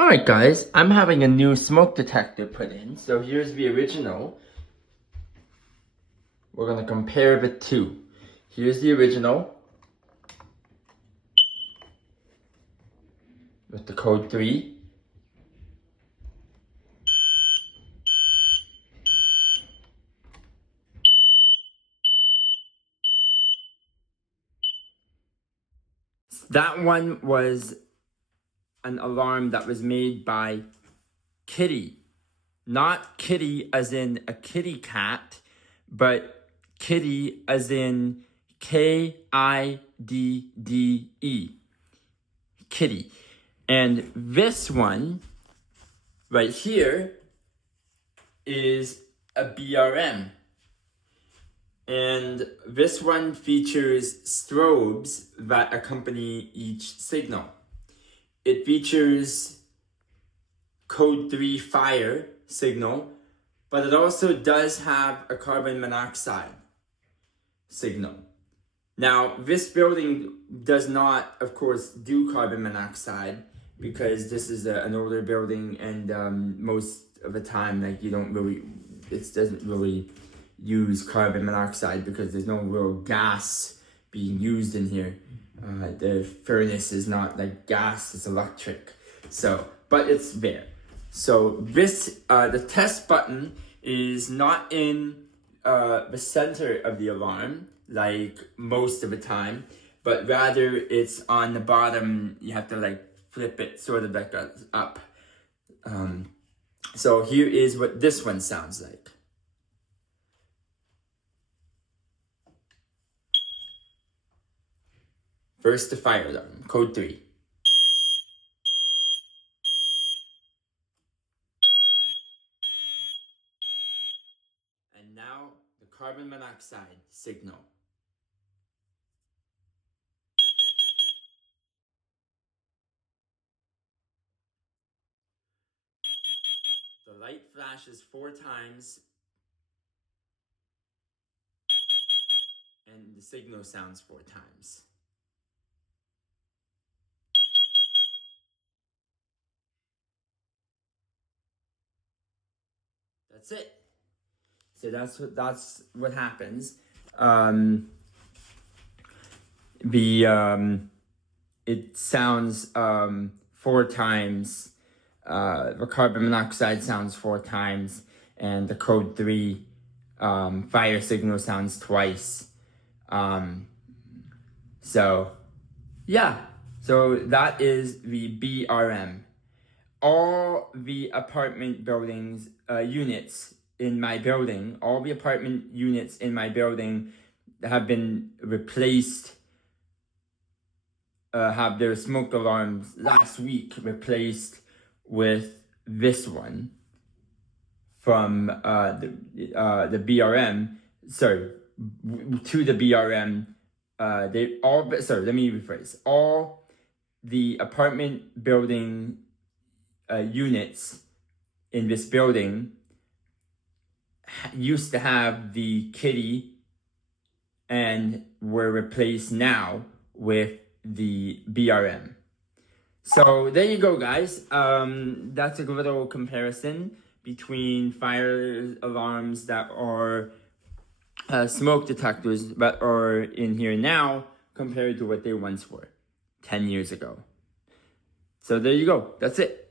Alright guys, I'm having a new smoke detector put in, so here's the original. We're gonna compare the two. Here's the original with the code 3. That one was an alarm that was made by Kidde. Not kitty as in a kitty cat, but Kidde as in Kidde. Kidde. And this one right here is a BRM. And this one features strobes that accompany each signal. It features code 3 fire signal, but it also does have a carbon monoxide signal. Now, this building does not, of course, do carbon monoxide because this is an older building, and most of the time, like, it doesn't really use carbon monoxide because there's no real gas being used in here. The furnace is not like gas, it's electric. So, but it's there. So this, the test button is not in the center of the alarm, like most of the time, but rather it's on the bottom. You have to like flip it sort of like up. So here is what this one sounds like. First, the fire alarm, code 3. And now the carbon monoxide signal. The light flashes 4 times and the signal sounds 4 times. That's it. So that's what happens. It sounds 4 times. The carbon monoxide sounds 4 times, and the code 3 fire signal sounds twice. So yeah, so that is the BRM. All the apartment buildings, units in my building, all the apartment units in my building have been replaced, have their smoke alarms last week replaced with this one from the BRM, sorry, to the BRM. Let me rephrase. All the apartment building units in this building used to have the Kidde and were replaced now with the BRM. So there you go, guys. That's a little comparison between fire alarms that are smoke detectors that are in here now compared to what they once were 10 years ago. So there you go. That's it.